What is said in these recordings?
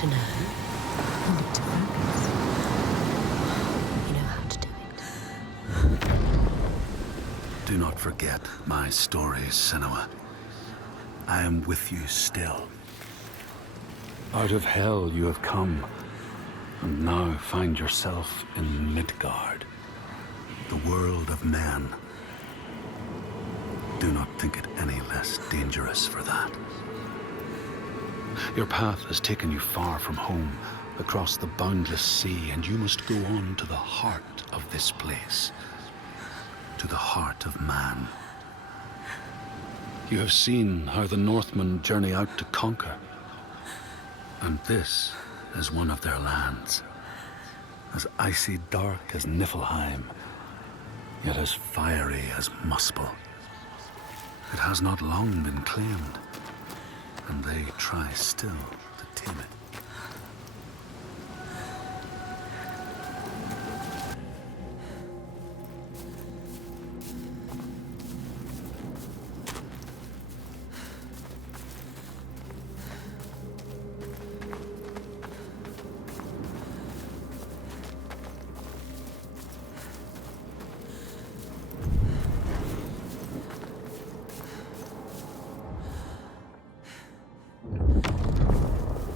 to know and need to focus. You know how to do it. Do not forget my stories, Senua. I am with you still. Out of hell you have come, and now find yourself in Midgard, the world of men. Do not think it any less dangerous for that. Your path has taken you far from home, across the boundless sea, and you must go on to the heart of this place, to the heart of man. You have seen how the Northmen journey out to conquer, and this is one of their lands, as icy dark as Niflheim, yet as fiery as Muspel. It has not long been claimed, and they try still to tame it.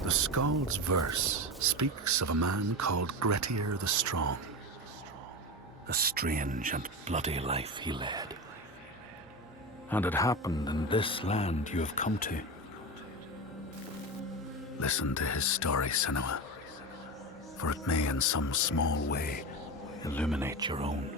The Skald's verse speaks of a man called Grettir the Strong. A strange and bloody life he led. And it happened in this land you have come to. Listen to his story, Senua, for it may in some small way illuminate your own.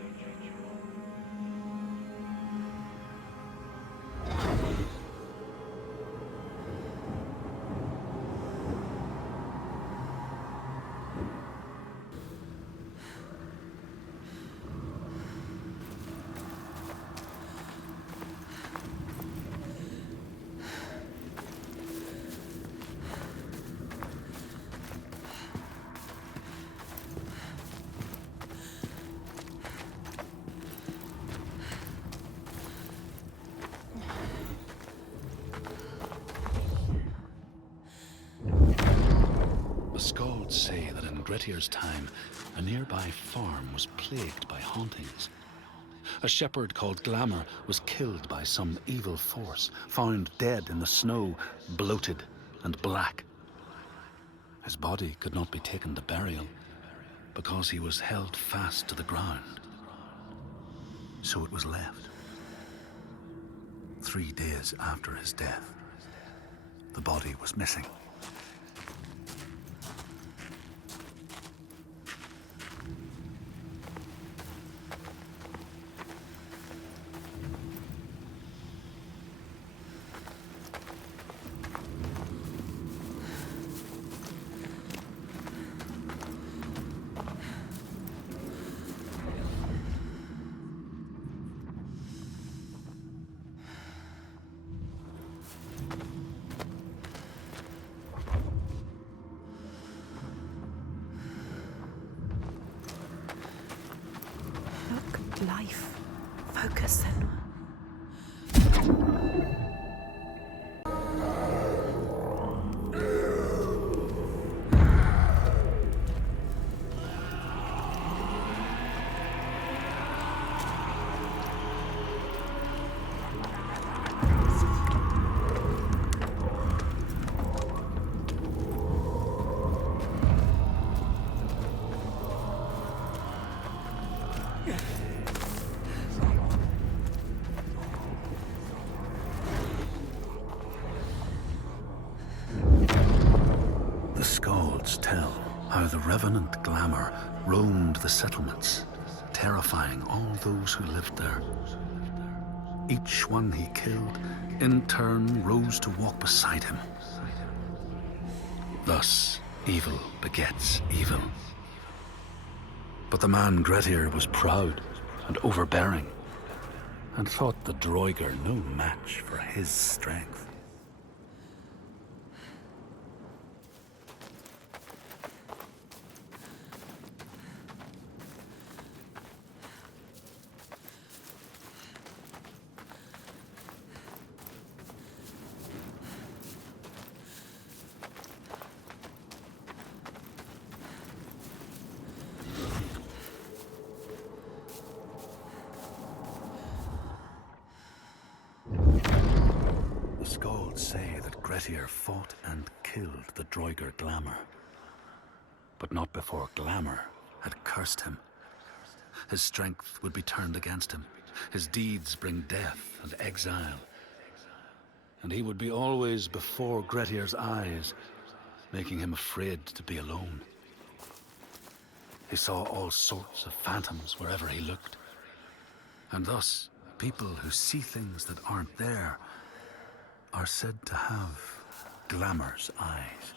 The Skalds say that in Grettir's time, a nearby farm was plagued by hauntings. A shepherd called Glamour was killed by some evil force, found dead in the snow, bloated and black. His body could not be taken to burial because he was held fast to the ground. So it was left. 3 days after his death, the body was missing. Life. Focus, Senua. Tell how the revenant Glamour roamed the settlements, terrifying all those who lived there. Each one he killed, in turn, rose to walk beside him. Thus, evil begets evil. But the man Grettir was proud and overbearing, and thought the Draugar no match for his strength. Grettir fought and killed the Draugar Glamour. But not before Glamour had cursed him. His strength would be turned against him. His deeds bring death and exile. And he would be always before Grettir's eyes, making him afraid to be alone. He saw all sorts of phantoms wherever he looked. And thus, people who see things that aren't there are said to have Glamour's eyes.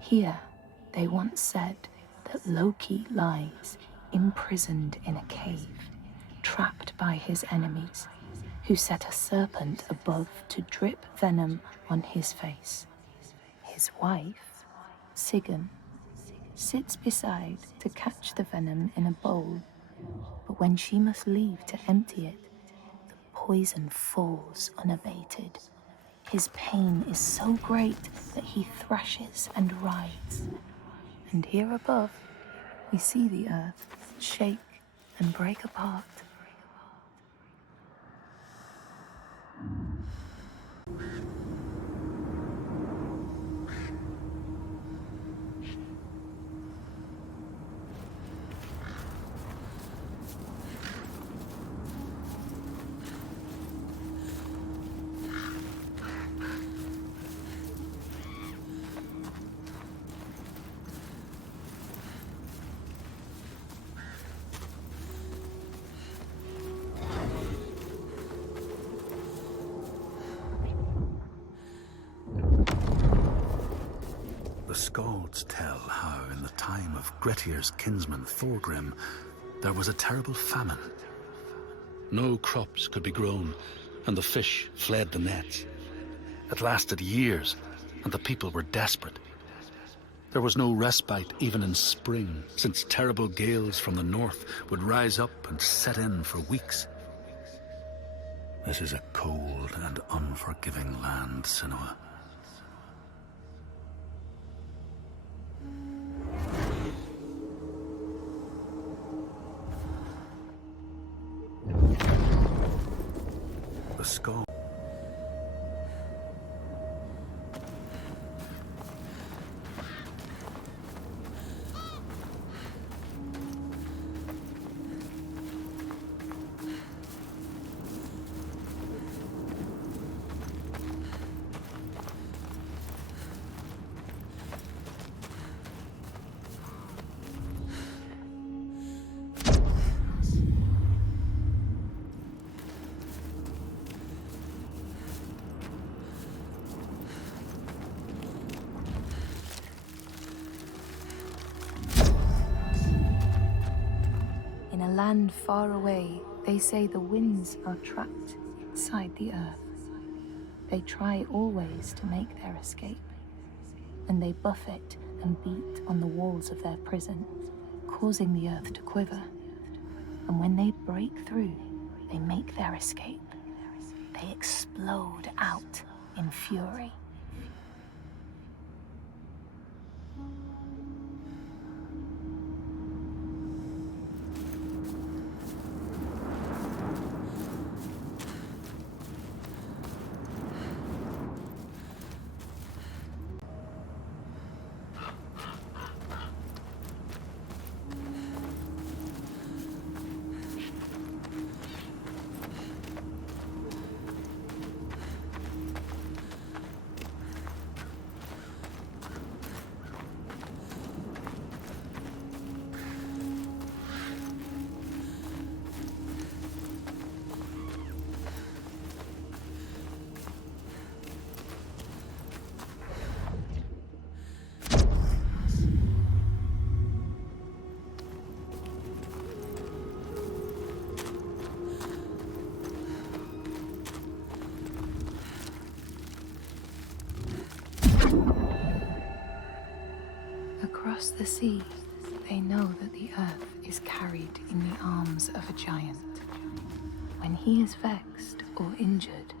Here, they once said that Loki lies imprisoned in a cave, trapped by his enemies, who set a serpent above to drip venom on his face. His wife, Sigyn, sits beside to catch the venom in a bowl, but when she must leave to empty it, the poison falls unabated. His pain is so great that he thrashes and writhes. And here above, we see the earth shake and break apart. The Skalds tell how, in the time of Grettir's kinsman Thorgrim, there was a terrible famine. No crops could be grown, and the fish fled the nets. It lasted years, and the people were desperate. There was no respite even in spring, since terrible gales from the north would rise up and set in for weeks. This is a cold and unforgiving land, Senua. The skull. In a land far away, they say the winds are trapped inside the earth. They try always to make their escape, and they buffet and beat on the walls of their prison, causing the earth to quiver. And when they break through, they make their escape. They explode out in fury. Across the sea, they know that the earth is carried in the arms of a giant. When he is vexed or injured,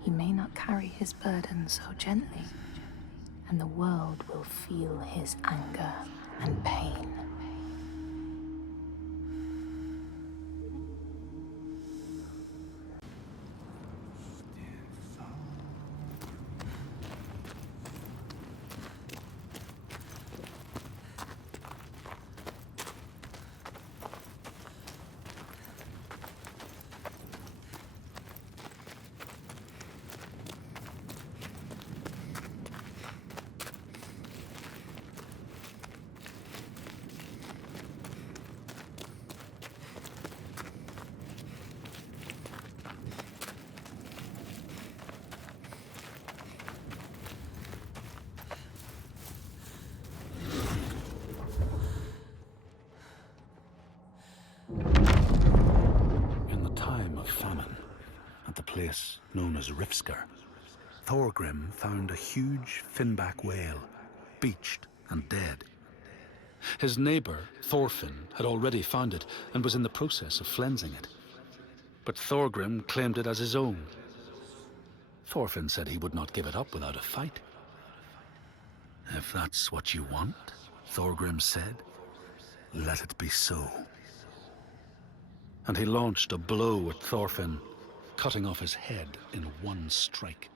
he may not carry his burden so gently, and the world will feel his anger and pain. Place known as Rifskar, Thorgrim found a huge finback whale, beached and dead. His neighbour, Thorfinn, had already found it and was in the process of flensing it. But Thorgrim claimed it as his own. Thorfinn said he would not give it up without a fight. If that's what you want, Thorgrim said, let it be so. And he launched a blow at Thorfinn, cutting off his head in one strike.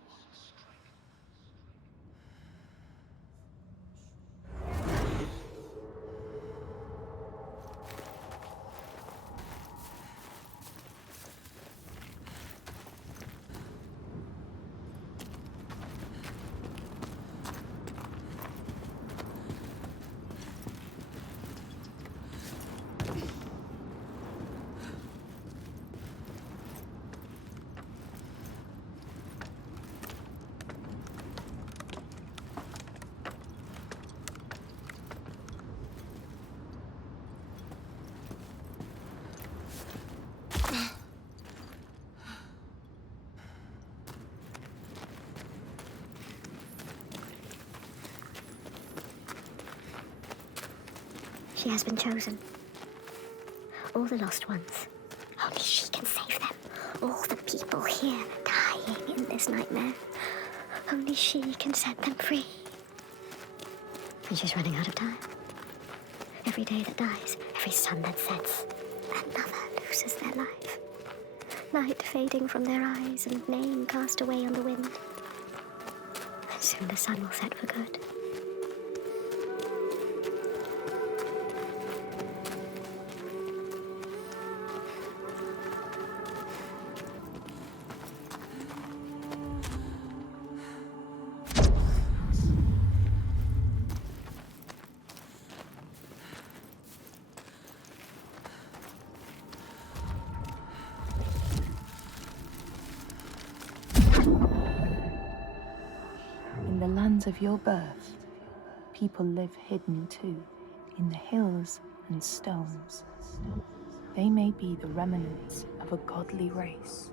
She has been chosen. All the lost ones. Only she can save them. All the people here dying in this nightmare. Only she can set them free. And she's running out of time. Every day that dies, every sun that sets, another loses their life. Light fading from their eyes and name cast away on the wind. And soon the sun will set for good. Of your birth, people live hidden too, in the hills and stones. They may be the remnants of a godly race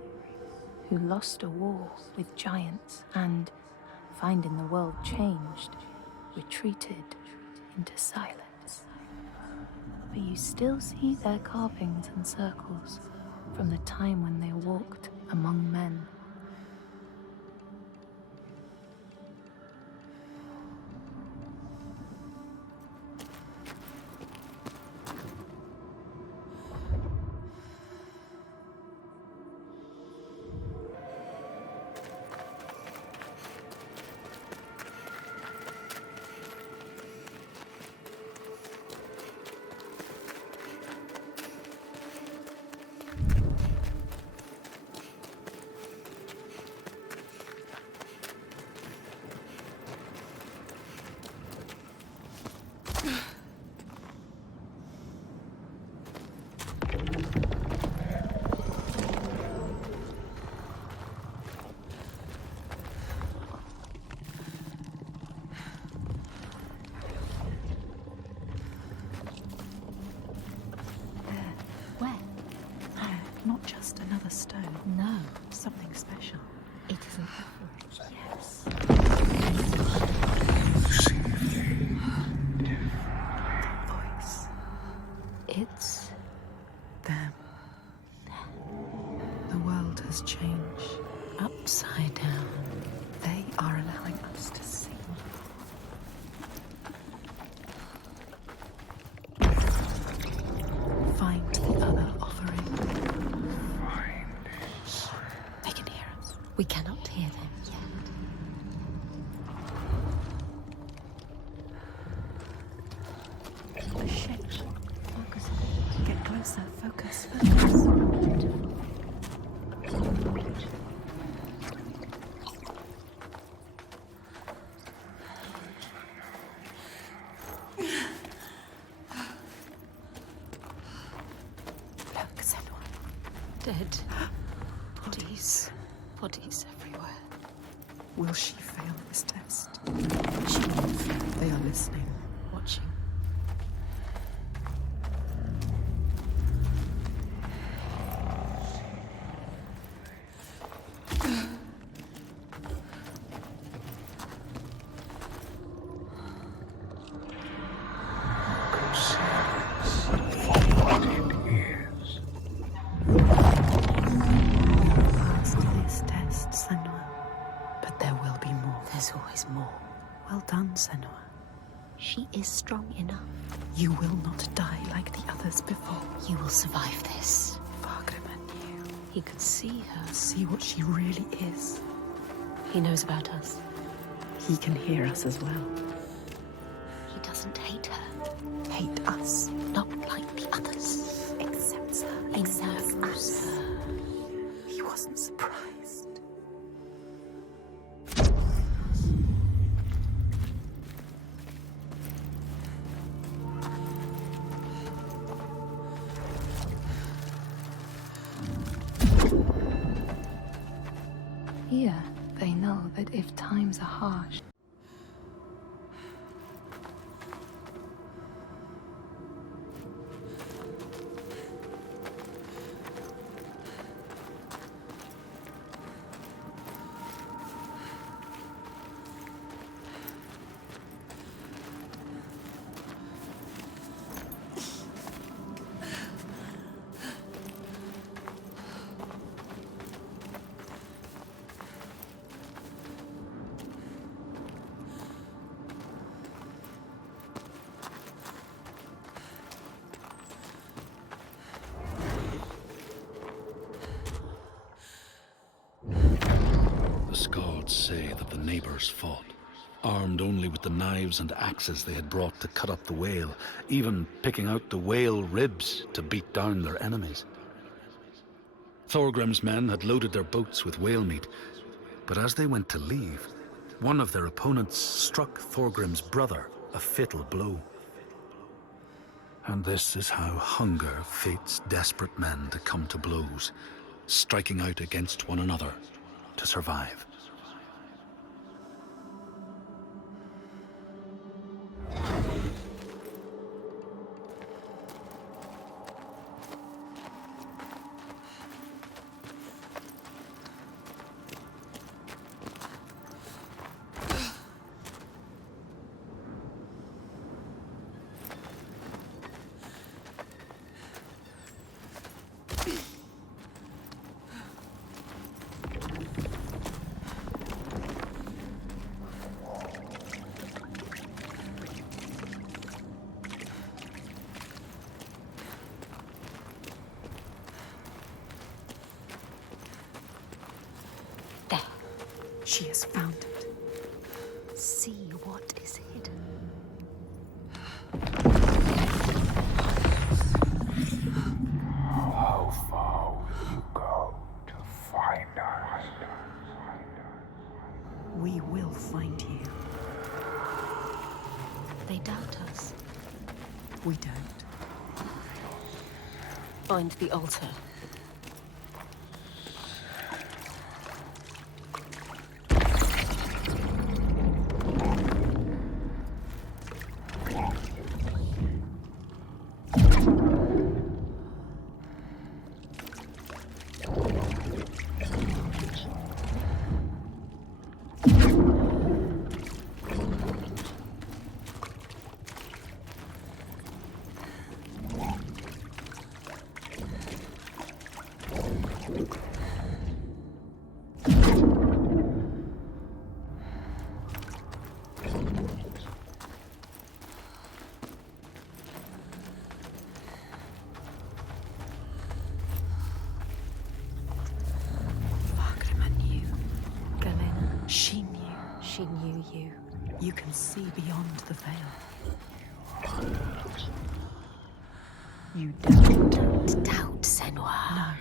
who lost a war with giants and, finding the world changed, retreated into silence. But you still see their carvings and circles from the time when they walked among men. Not just another stone. No, something special. It is an effort. Yes. See, We cannot hear them yet. Oh shit. Focus. Get closer. Focus. Look, Senua. Dead. Bodies everywhere. Will she fail this test? She will fail. They are listening. Watching. There's always more. Well done, Senua. She is strong enough. You will not die like the others before. You will survive this. Fargrim knew. He could see her. See what she really is. He knows about us. He can hear us as well. He doesn't hate her. Hate us. Not like the others. Accepts her. He knows her. He wasn't surprised. Here, they know that if times are harsh, Say that the neighbors fought, armed only with the knives and axes they had brought to cut up the whale, even picking out the whale ribs to beat down their enemies. Thorgrim's men had loaded their boats with whale meat, but as they went to leave, one of their opponents struck Thorgrim's brother a fatal blow. And this is how hunger fates desperate men to come to blows, striking out against one another to survive. She has found it. See what is hidden. How far will you go to find us? We will find you. They doubt us. We don't. Find the altar. you. You can see beyond the veil. You don't doubt, Senua.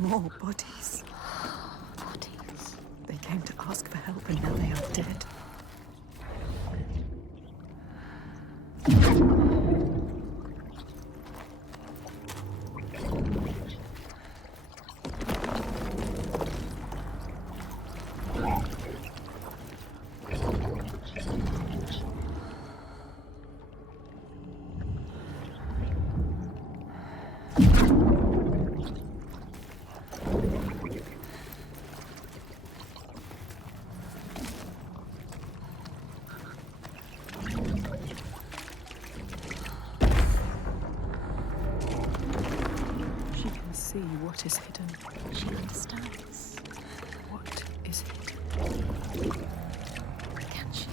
No. More bodies. Bodies. They came to ask for help and now they are dead. See what is hidden. She understands. What is hidden? Can she?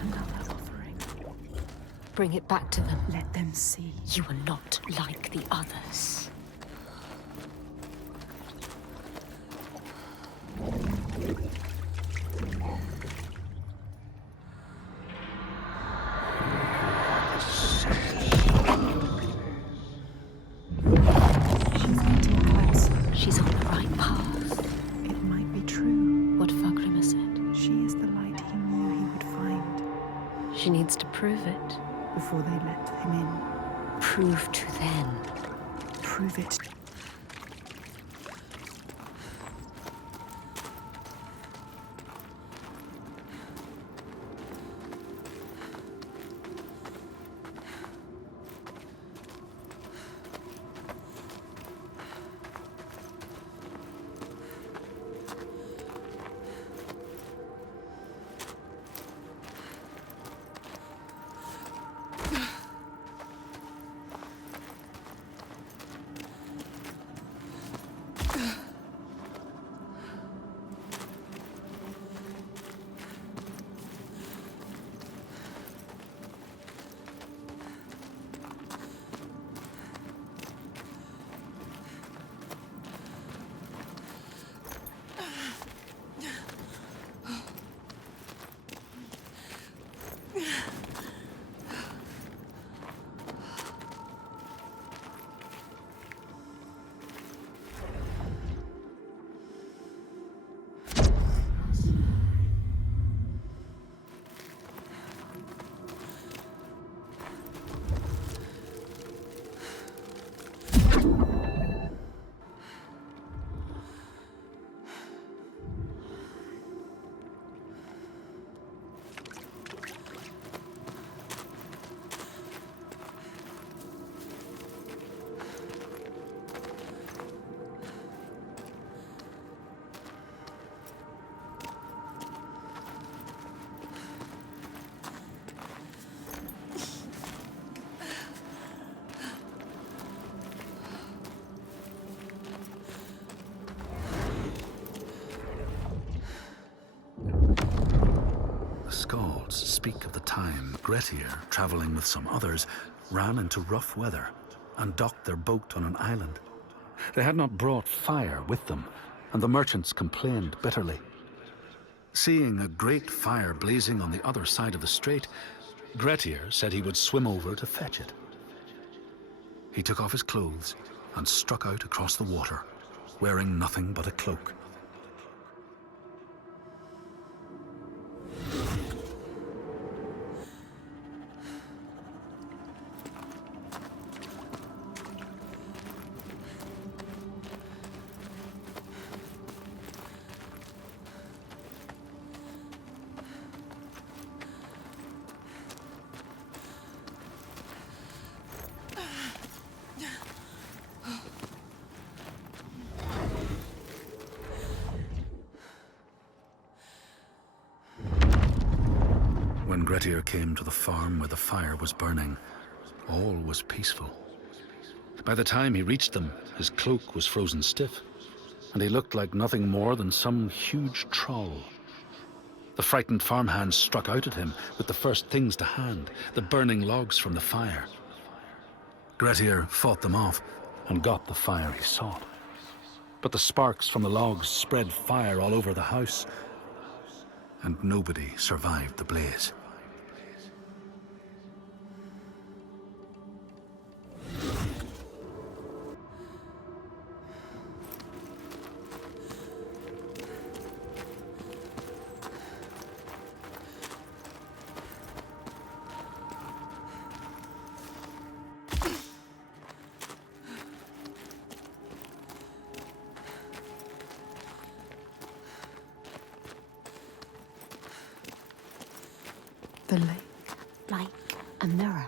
Another offering. Bring it back to them. Let them see. You are not like the others. She's on the right path. It might be true. What Fagrima said. She is the light he knew he would find. She needs to prove it. Before they let him in. Prove to them. Prove it. Skalds speak of the time Grettir, traveling with some others, ran into rough weather and docked their boat on an island. They had not brought fire with them, and the merchants complained bitterly. Seeing a great fire blazing on the other side of the strait, Grettir said he would swim over to fetch it. he took off his clothes and struck out across the water, wearing nothing but a cloak. When Grettir came to the farm where the fire was burning, all was peaceful. By the time he reached them, his cloak was frozen stiff, and he looked like nothing more than some huge troll. The frightened farmhands struck out at him with the first things to hand, the burning logs from the fire. Grettir fought them off and got the fire he sought. But the sparks from the logs spread fire all over the house, and nobody survived the blaze. The lake. Like a mirror.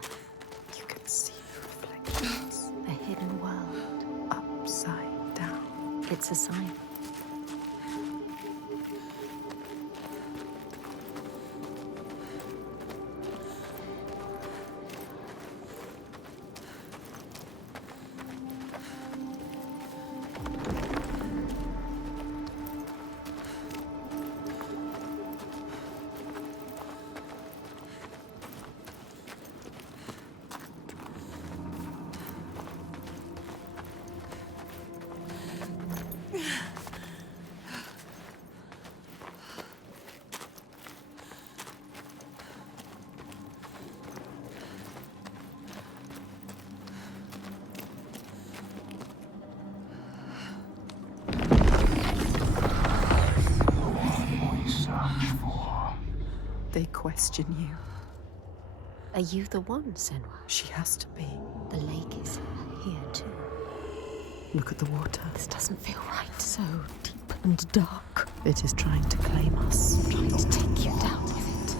You can see reflections. A hidden world. Upside down. It's a sign. They question you. Are you the one, Senua? She has to be. The lake is here too. Look at the water. This doesn't feel right. So deep and dark. It is trying to claim us. Trying to take you down with it.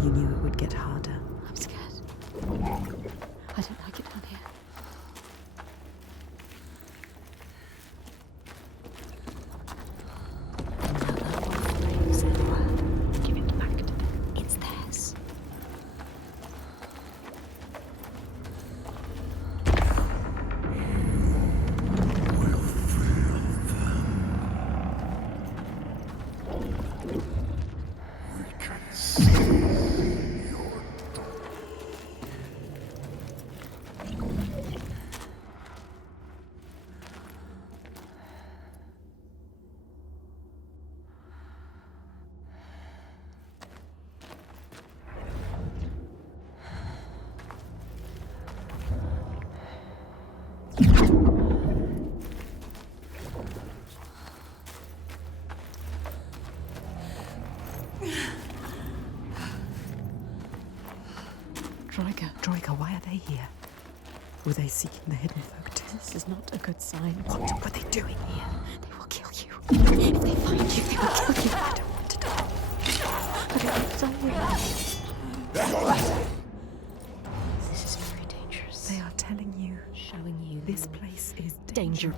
You knew it would get harder. I'm scared. I don't like it down here. Another flame, Senua. Give it back to them. It's theirs. Draugar, why are they here? Were they seeking the Hiddenfolk too? This is not a good sign. What were they doing here? They will kill you. If they find you, they will kill you. I don't want to die. I don't want to die. This is very dangerous. They are telling you Showing you this place is danger.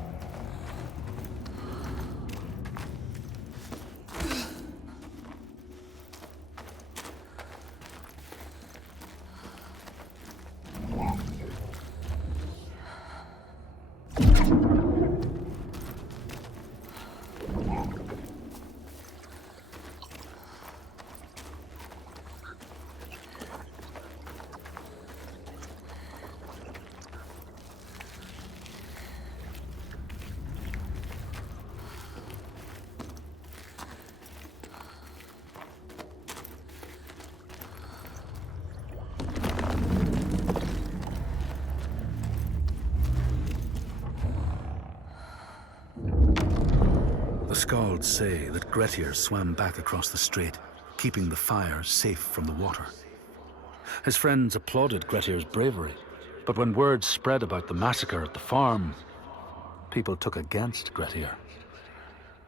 The Skalds say that Grettir swam back across the strait, keeping the fire safe from the water. His friends applauded Grettir's bravery, but when word spread about the massacre at the farm, people took against Grettir.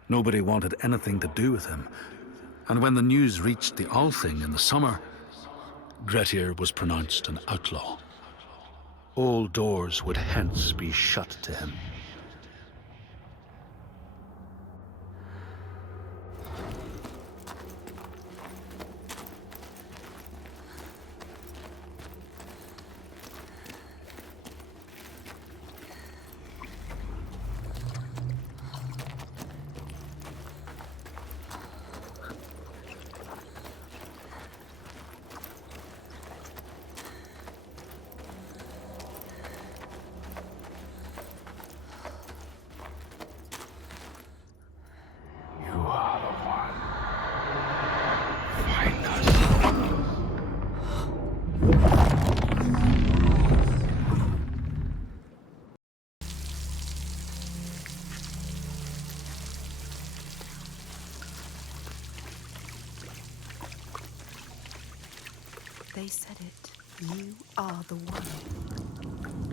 Nobody wanted anything to do with him, and when the news reached the Althing in the summer, Grettir was pronounced an outlaw. All doors would hence be shut to him. You are the one. Find us. They said it. You are the one.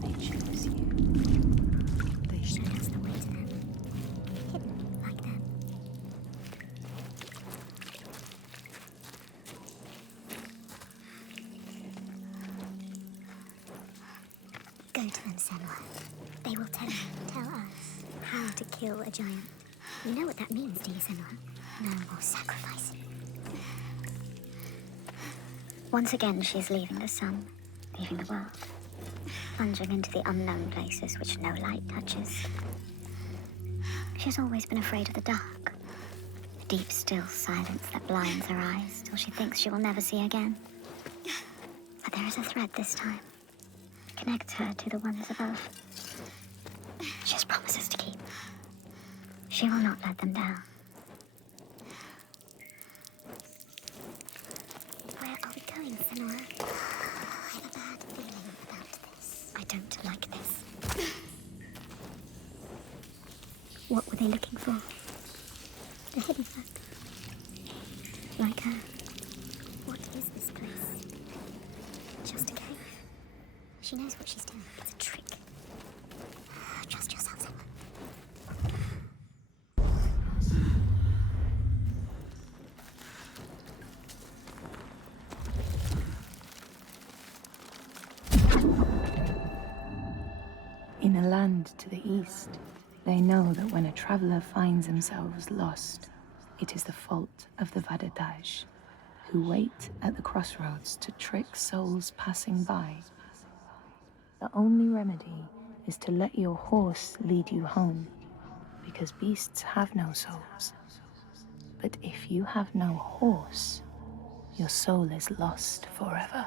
They choose you. They She should. knows the way to them. Hidden like them. Go to them, Senua. They will tell us how to kill a giant. You know what that means, do you, Senua? No more sacrifice. Once again, she is leaving the sun, leaving the world, plunging into the unknown places which no light touches. She has always been afraid of the dark, the deep, still silence that blinds her eyes till she thinks she will never see again. But there is a thread this time. Connects her to the ones above. She has promises to keep. She will not let them down. Where are we going, Senua? I have a bad feeling about this. I don't like this. What were they looking for? The Hiddenfolk. Like her. What is this place? Just a cave. She knows what she's doing. It's a trick. Trust yourself, Senua. In a land to the east, they know that when a traveler finds themselves lost, it is the fault of the Vadadaj, who wait at the crossroads to trick souls passing by. The only remedy is to let your horse lead you home, because beasts have no souls. But if you have no horse, your soul is lost forever.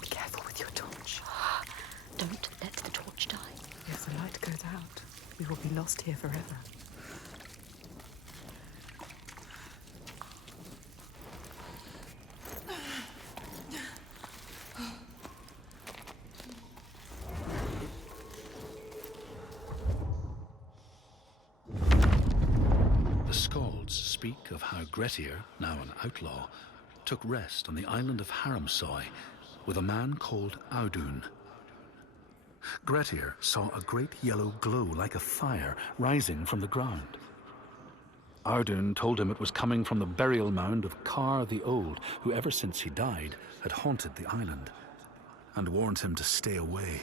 Be careful with your torch. Don't let the torch die. If the light goes out, we will be lost here forever. The Skalds speak of how Grettir, now an outlaw, took rest on the island of Haramsoy with a man called Audun. Grettir saw a great yellow glow like a fire rising from the ground. Audun told him it was coming from the burial mound of Kar the Old, who ever since he died had haunted the island, and warned him to stay away.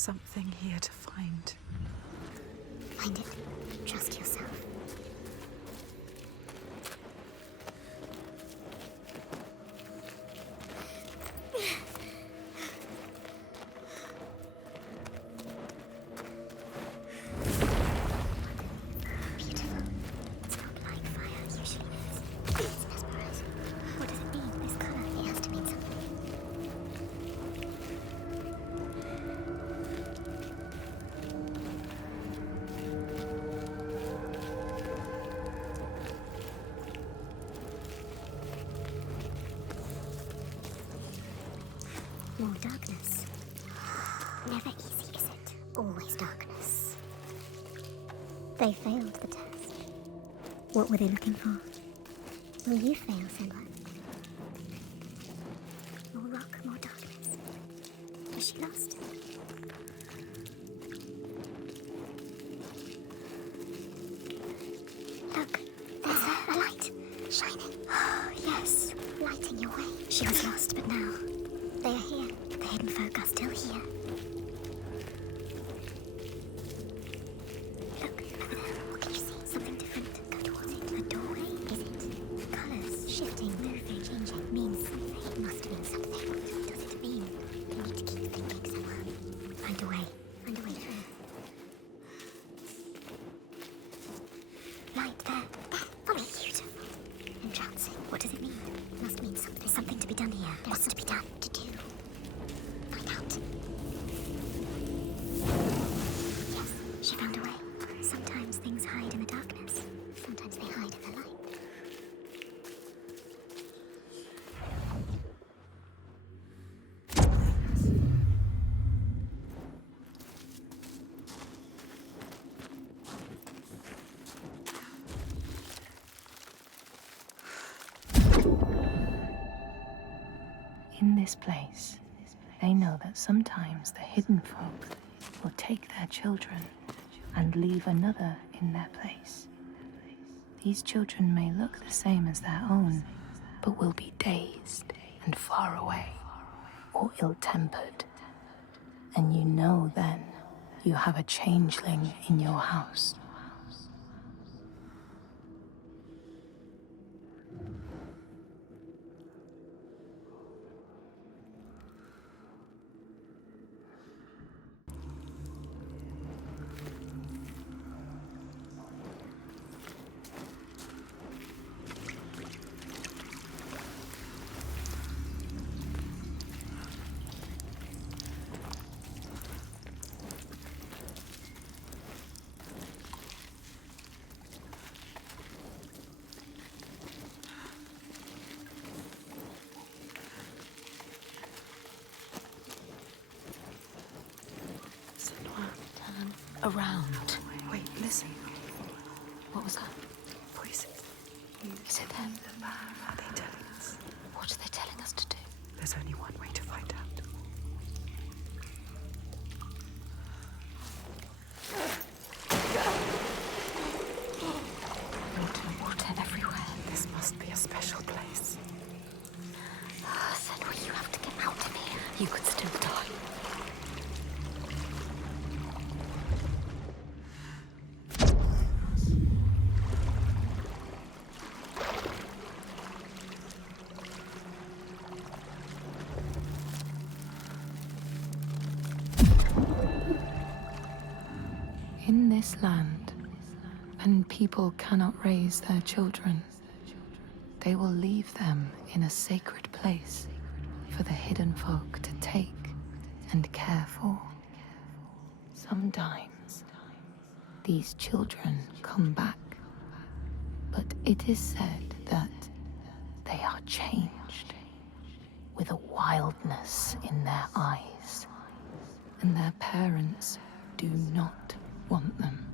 something here to find. Find it. Trust yourself. Beautiful. It's not like fire usually is. It's mesmerizing. What does it mean? This color, it has to mean something. More darkness. Never easy, is it? Always darkness. They failed the test. What were they looking for? Will you fail, Senua? More rock, more darkness. Is she lost? Look, there's a light shining. Oh, yes, lighting your way. She was lost, but now they are here. The hidden folk are still here. Look, over there. What can you see? Something different. Go towards it. A doorway, is it? Colors shifting, moving, changing. Means something. It must mean something. Does it mean? You need to keep thinking, Senua. Find a way. Find a way through. Light there. There. Follow it. Beautiful. Entrancing. What does it mean? It must mean something. There's something to be done here. What's to be done? To do. Find out. Yes, she found a way. Sometimes things hide in the darkness. Sometimes they hide in the light. In this place, they know that sometimes the hidden folk will take their children and leave another in their place. These children may look the same as their own, but will be dazed and far away, or ill-tempered. And you know then you have a changeling in your house. Around. Wait, listen. What was that? Voices. Is it them? Are they telling us? What are they telling us to do? There's only one way to find out. Water everywhere. This must be a special place. Senua, you have to get out of here. You could still die. In this land, when people cannot raise their children, they will leave them in a sacred place for the hidden folk to take and care for. Sometimes these children come back, but it is said that they are changed with a wildness in their eyes, and their parents do not want them.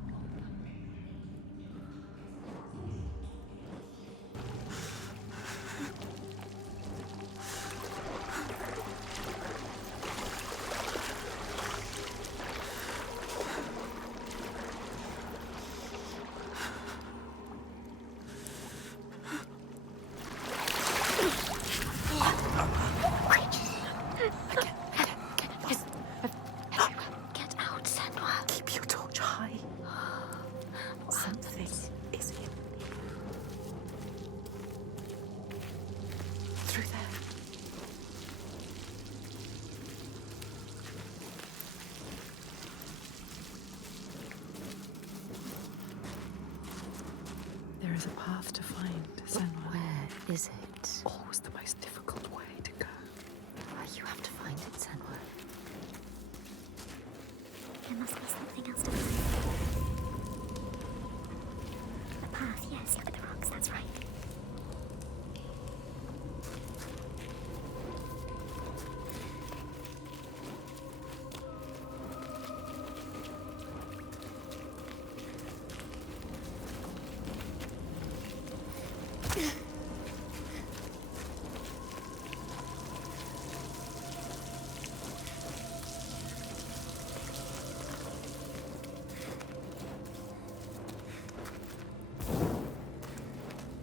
through there. There is a path to find Senua. Where is it? Always the most difficult way to go. You have to find it, Senua. There must be something else to find. The path, yes, look at the rocks, that's right.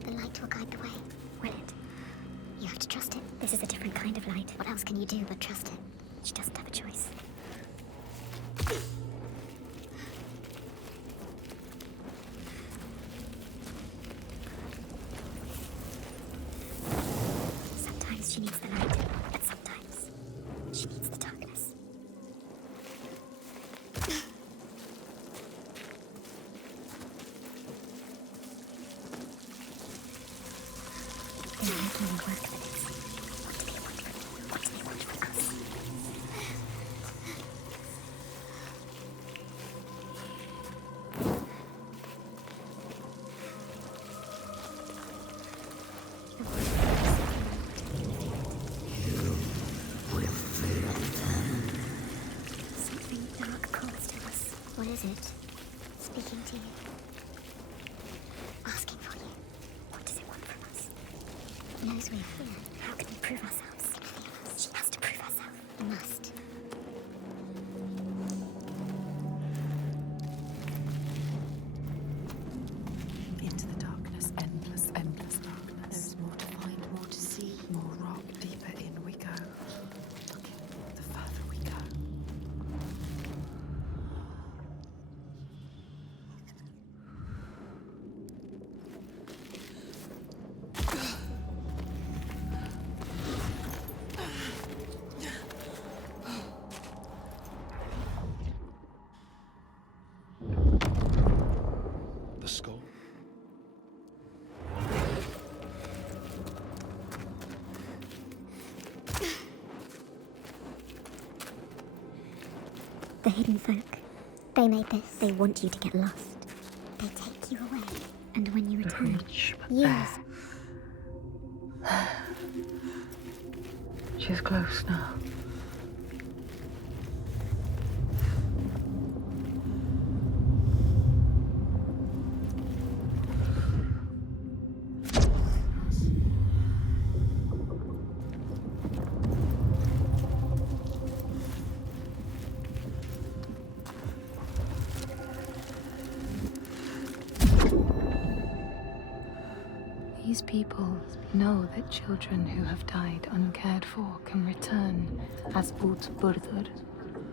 The light will guide the way, will it? You have to trust it. This is a different kind of light. What else can you do but trust it? She doesn't have a choice. Sometimes she needs the light, but sometimes she needs the darkness. They're making me work for this. What do they want from me? What do they want from us? Something dark calls to us. What is it? Speaking to you. Asking for you. What does it want from us? It knows we are here. How can we prove ourselves? She has to prove herself. Must. Into the darkness, endless, endless darkness. There's more to find, more to see. More rock, deeper in we go. Looking, the further we go. The skull? The Hiddenfolk. They made this. They want you to get lost. They take you away. And when you return, years. She's close now. These people know that children who have died uncared for can return as Bárður,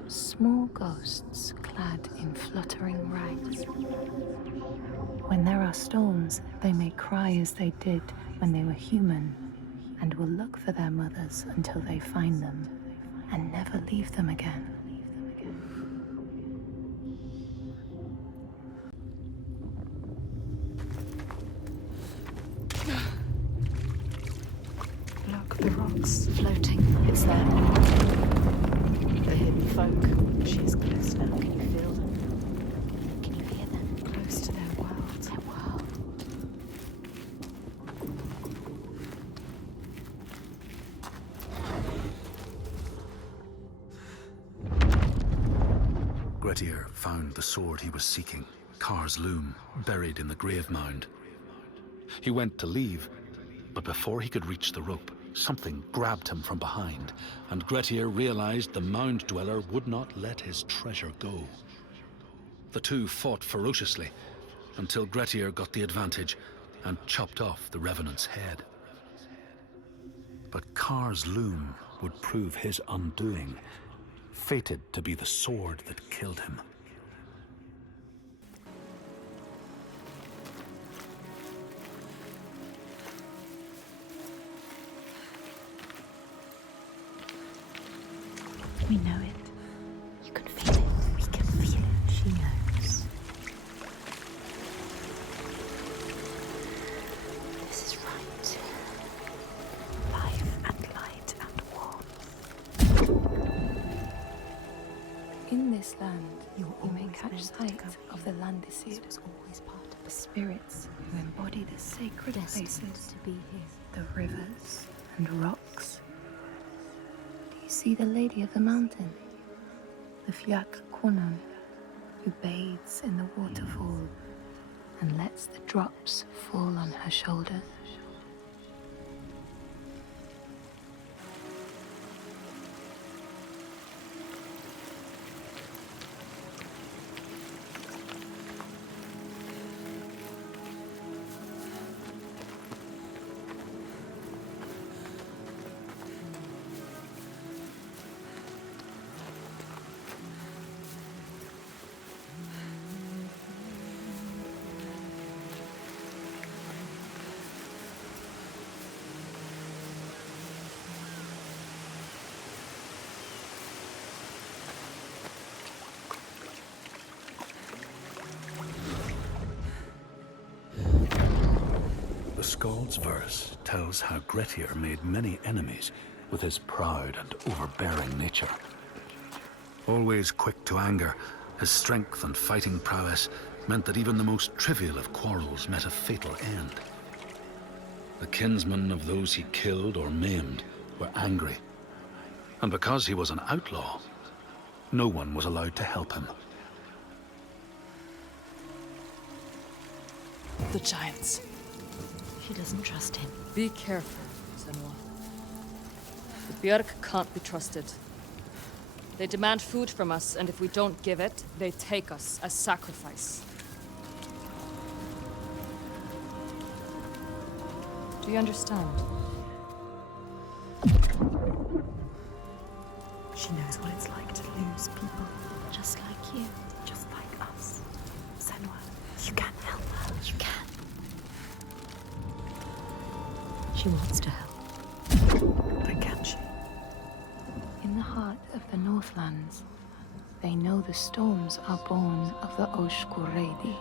small ghosts clad in fluttering rags. When there are storms, they may cry as they did when they were human, and will look for their mothers until they find them, and never leave them again. Look, the rocks. Floating. It's there. The hidden folk. She is close now. Can you feel them? Can you hear them? Close to their world. Their world. Grettir found the sword he was seeking, Kar's loom, buried in the grave mound. He went to leave, but before he could reach the rope, something grabbed him from behind, and Grettir realized the mound dweller would not let his treasure go. The two fought ferociously, until Grettir got the advantage and chopped off the revenant's head. But Kar's loom would prove his undoing, fated to be the sword that killed him. catch sight of the Landfall, was always part of the spirits who embody the sacred places, to be here. the rivers and rocks. Do you see the Lady of the Mountain? The Fiak Kunan, who bathes in the waterfall and lets the drops fall on her shoulders. The Skald's verse tells how Grettir made many enemies with his proud and overbearing nature. Always quick to anger, his strength and fighting prowess meant that even the most trivial of quarrels met a fatal end. The kinsmen of those he killed or maimed were angry, and because he was an outlaw, no one was allowed to help him. The giants. She doesn't trust him. Be careful, Senua. The Björk can't be trusted. They demand food from us, and if we don't give it, they take us as sacrifice. Do you understand? She knows what it's like to lose people. Just like you. Just like us. Senua, you can help her. You can. She wants to help. But can she? In the heart of the Northlands, they know the storms are born of the Oshkuredi,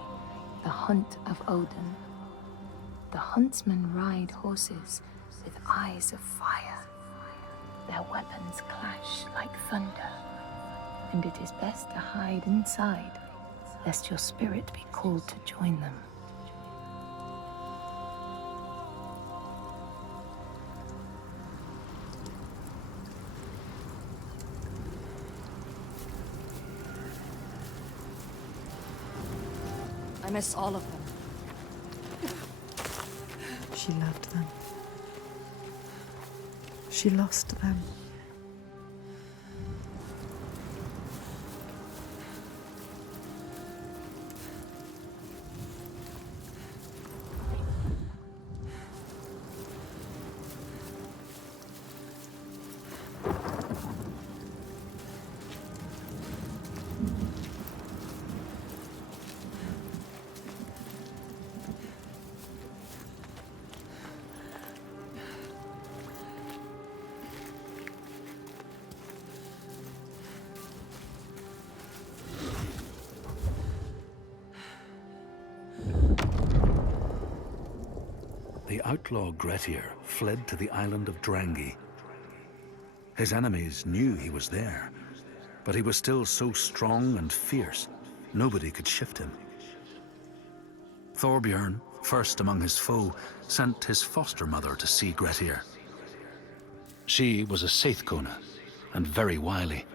the hunt of Odin. The huntsmen ride horses with eyes of fire. Their weapons clash like thunder, and it is best to hide inside, lest your spirit be called to join them. I miss all of them. She loved them. She lost them. The outlaw Grettir fled to the island of Draugar. His enemies knew he was there, but he was still so strong and fierce, nobody could shift him. Thorbjorn, first among his foe, sent his foster mother to see Grettir. She was a Seithkona, and very wily.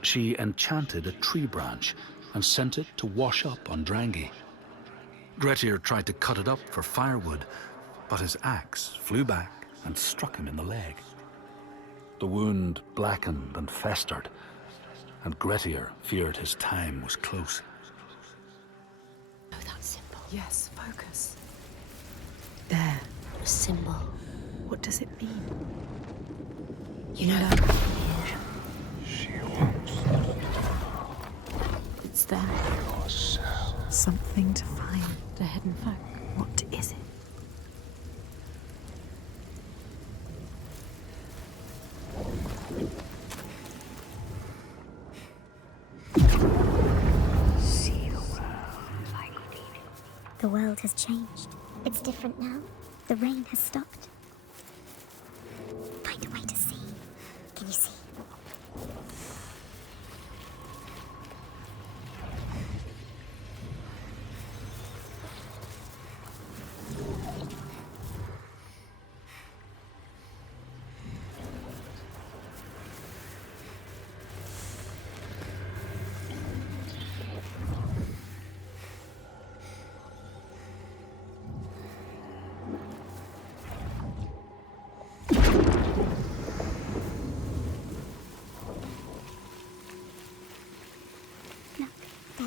She enchanted a tree branch and sent it to wash up on Draugar. Grettir tried to cut it up for firewood, but his axe flew back and struck him in the leg. The wound blackened and festered, and Grettir feared his time was close. Oh, that symbol. Yes, focus. There. A symbol. What does it mean? You know. She wants It's there. yourself. Something to find. The Hiddenfolk. What is it? See the world like we did. The world has changed. It's different now. The rain has stopped. Find a way to see. Can you see?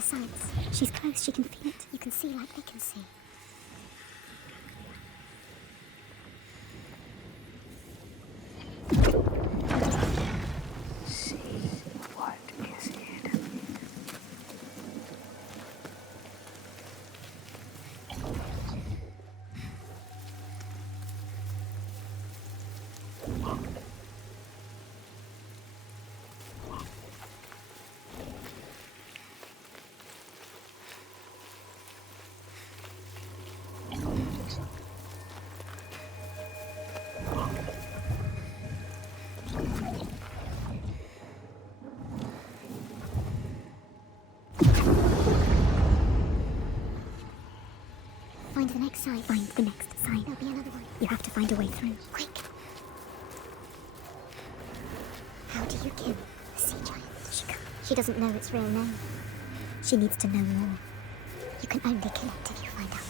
signs. She's close, she can feel it. You can see like they can see. See what is hidden. Find the next sign. Find the next sign. There'll be another one. You have to find a way through. Quick! How do you kill the sea giant? She can't. She doesn't know its real name. She needs to know more. You can only kill it till you find out more.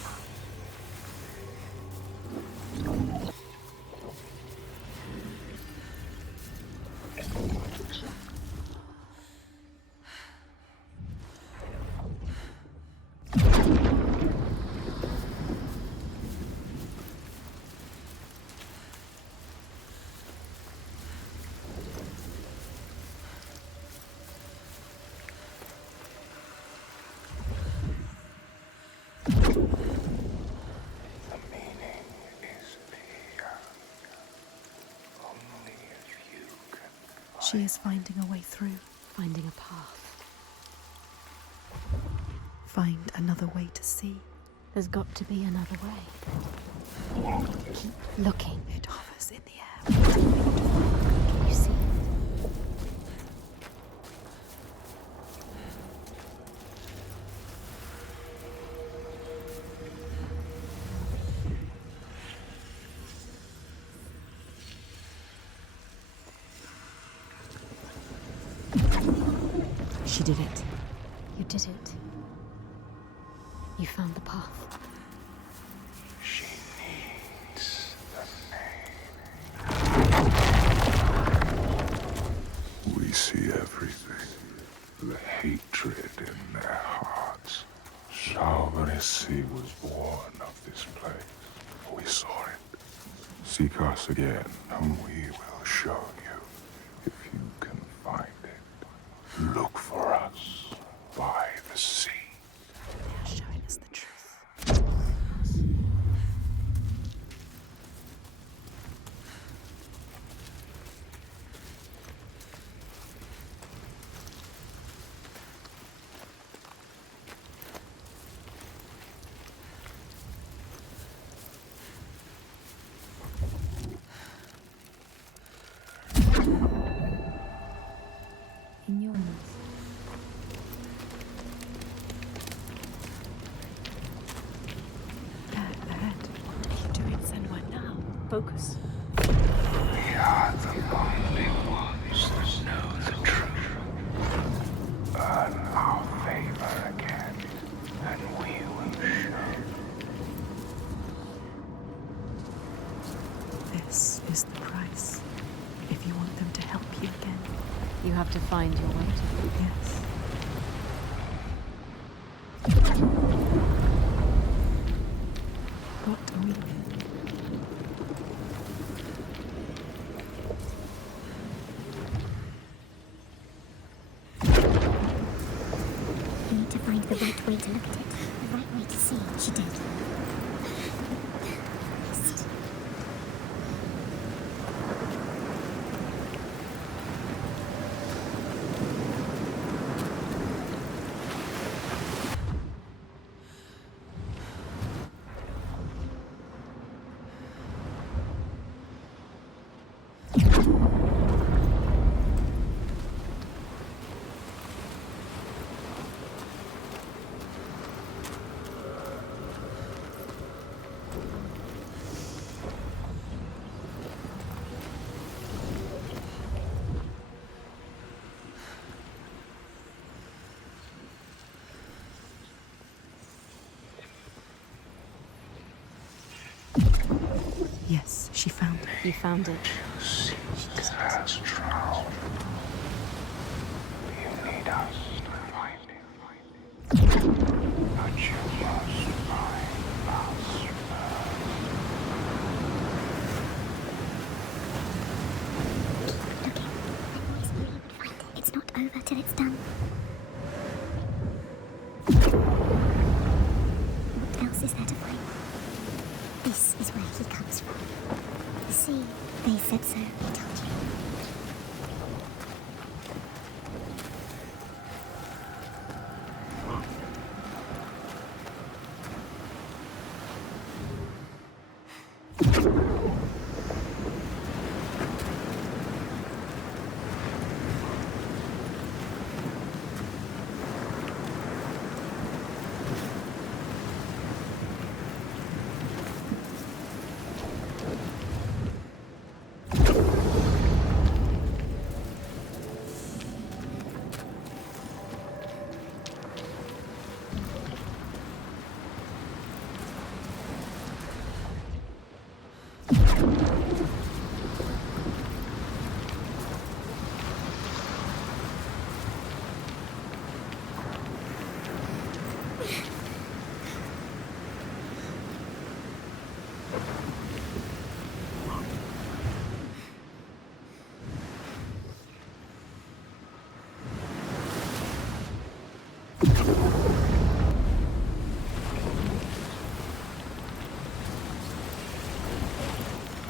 She is finding a way through, finding a path. Find another way to see. There's got to be another way. Keep looking. It hovers in the air. Can you see? She did it. You did it. You found the path. She needs the name. We see everything. The hatred in their hearts. Sjávarrisi was born of this place. We saw it. Seek us again, and we will show you. If you can find it, look for us by the sea. They are showing us the truth. In your mouth. Ahead. What are you doing, Senua, now? Focus. We are the only ones that know the truth. Earn our favor again, and we will show. This is the price. If you want them to help you again. You have to find your way to it. Yes. What are we? You need to find the right way to look at it. The right way to see. She did. Mist. Yes, she found it. You found it. Seek has drowned. You need us to find it. else is there to find? This is where he comes from. The sea. They said so, I told you.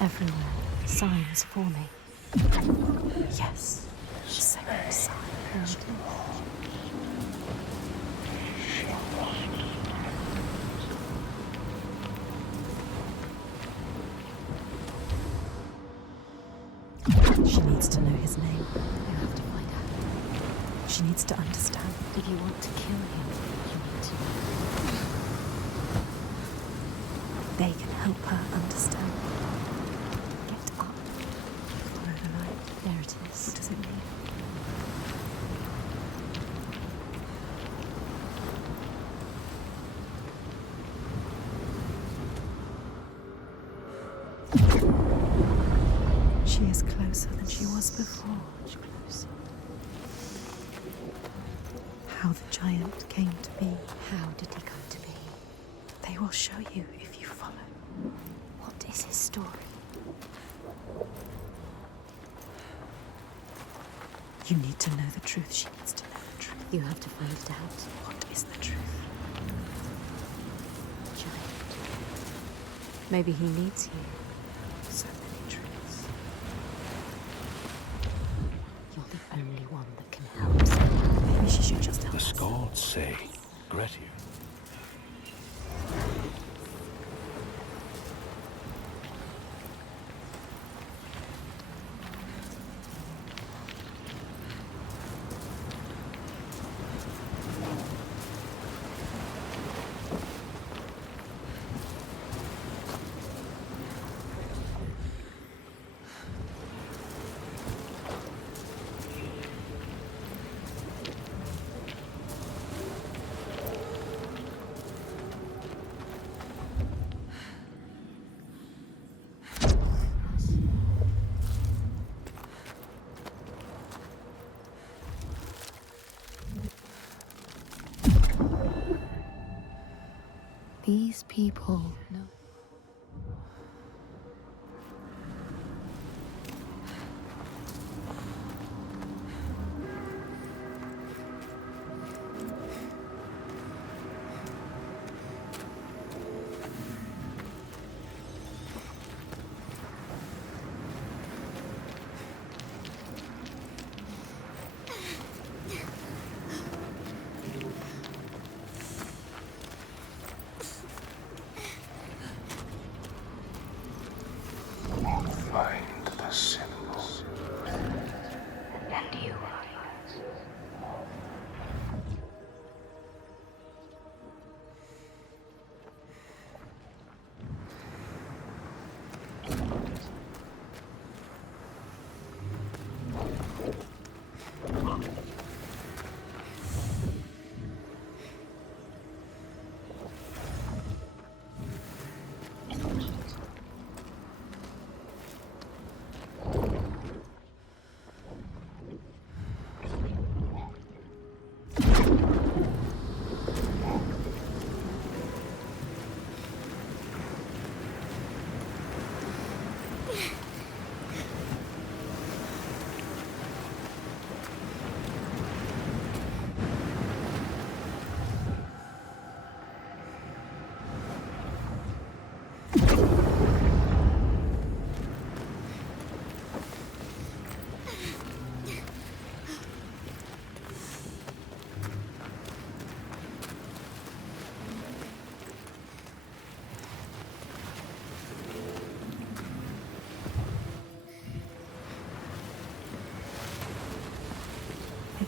Everywhere, signs forming. Yes, sacred sign. She needs to know his name. You have to find out. She needs to understand. If you want to kill him, you need to. They can help her understand. Get up. Follow the light. There it is. What does it mean? She is closer than she was before. Much closer. How the giant came to be. How did he come to be? They will show you if you follow. What is his story? You need to know the truth. She needs to know the truth. You have to find it out. What is the truth? Giant. Maybe he needs you. So many truths. You're the only one that can help us. Maybe she should just help The us. Scalds say, Grettir. These people know.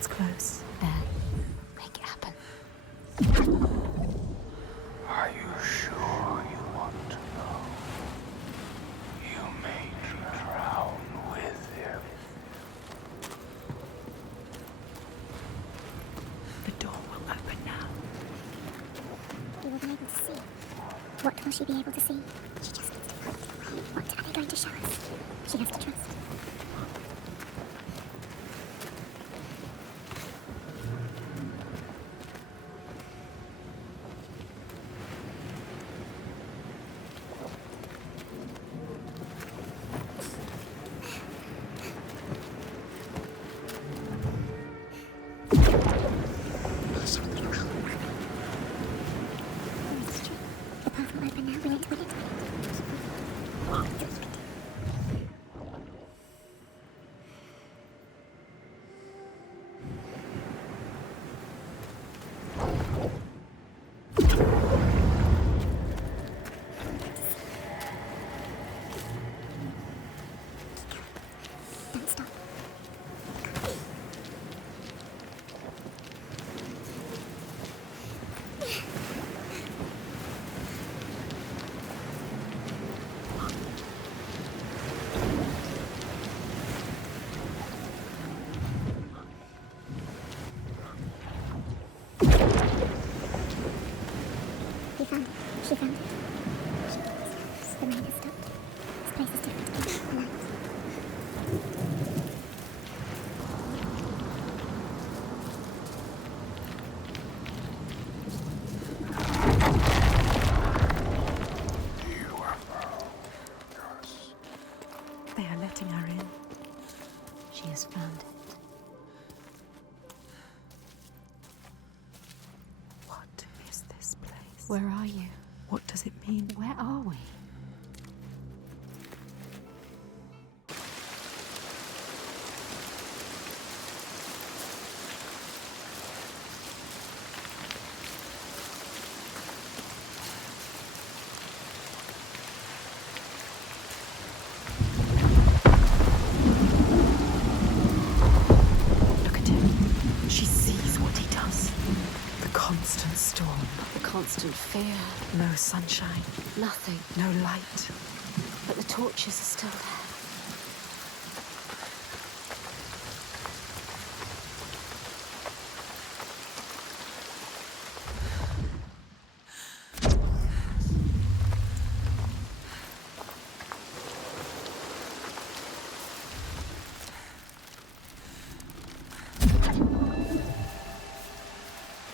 It's close. There. Make it happen. Are you sure you want to know? You made me drown with him. The door will open now. We will be able to see. What will she be able to see? She just needs to find the way. What are they going to show us? She has to trust. She found it. The rain has stopped. This place is different. Alive. They are letting her in. She has found it. What is this place? Where are you? What does it mean? Where are we? Look at him. She sees what he does. The constant storm. The constant fear. No sunshine. Nothing. No light. But the torches are still there.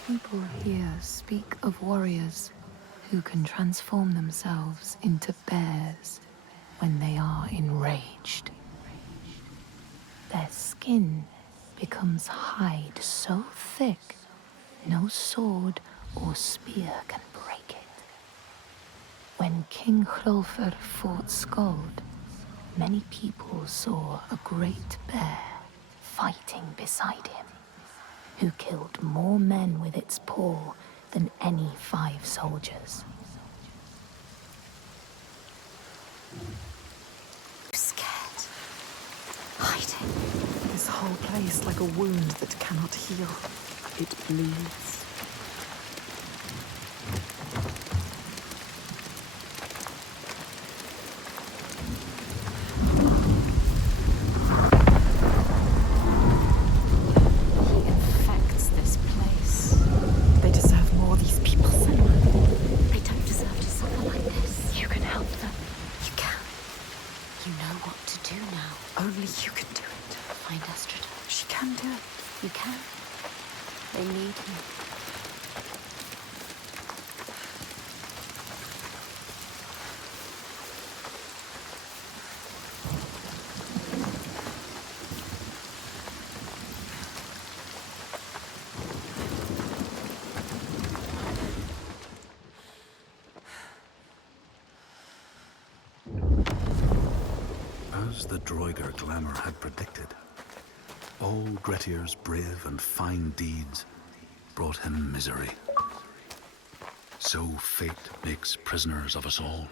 People here speak of warriors who can transform themselves into bears when they are enraged. Their skin becomes hide so thick no sword or spear can break it. When King Hrólfr fought Skuld, many people saw a great bear fighting beside him, who killed more men with its paw than any 5 soldiers. I'm scared. Hiding. This whole place like a wound that cannot heal. It bleeds. He infects this place. They deserve more, these people, Senua. They don't deserve to suffer like this. You can help them. You can. You know what to do now. Only you can do it. Find Estrada. She can do it. You can. They need you. As the Draugar glamour had predicted, all Grettir's brave and fine deeds brought him misery. So fate makes prisoners of us all.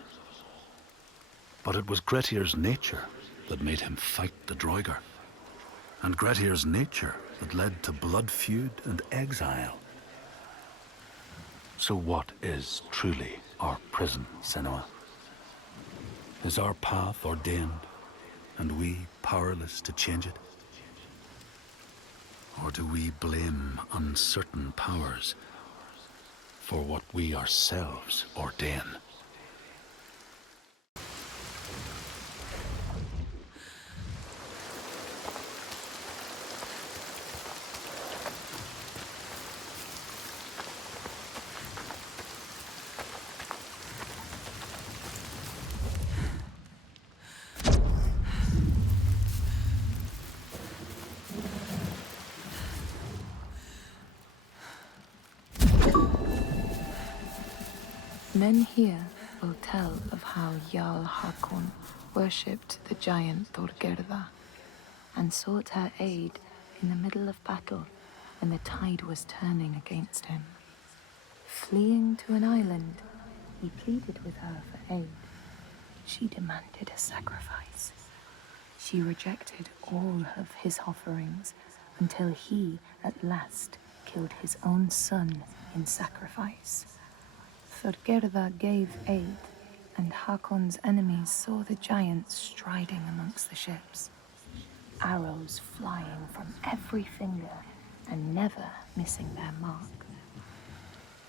But it was Grettir's nature that made him fight the Draugar. and Grettir's nature that led to blood feud and exile. So what is truly our prison, Senua? Is our path ordained, and we powerless to change it? Or do we blame uncertain powers For what we ourselves ordain? Men here will tell of how Jarl Hakon worshipped the giant Thorgerða and sought her aid in the middle of battle when the tide was turning against him. Fleeing to an island, he pleaded with her for aid. She demanded a sacrifice. She rejected all of his offerings until he at last killed his own son in sacrifice. Thorgerða gave aid, and Hakon's enemies saw the giant striding amongst the ships, arrows flying from every finger and never missing their mark.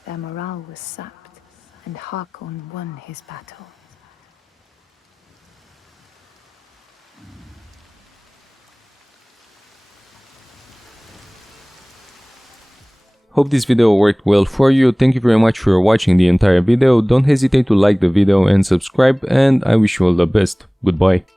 Their morale was sapped, and Hakon won his battle. Hope this video worked well for you. Thank you very much for watching the entire video. Don't hesitate to like the video and subscribe, and I wish you all the best. Goodbye.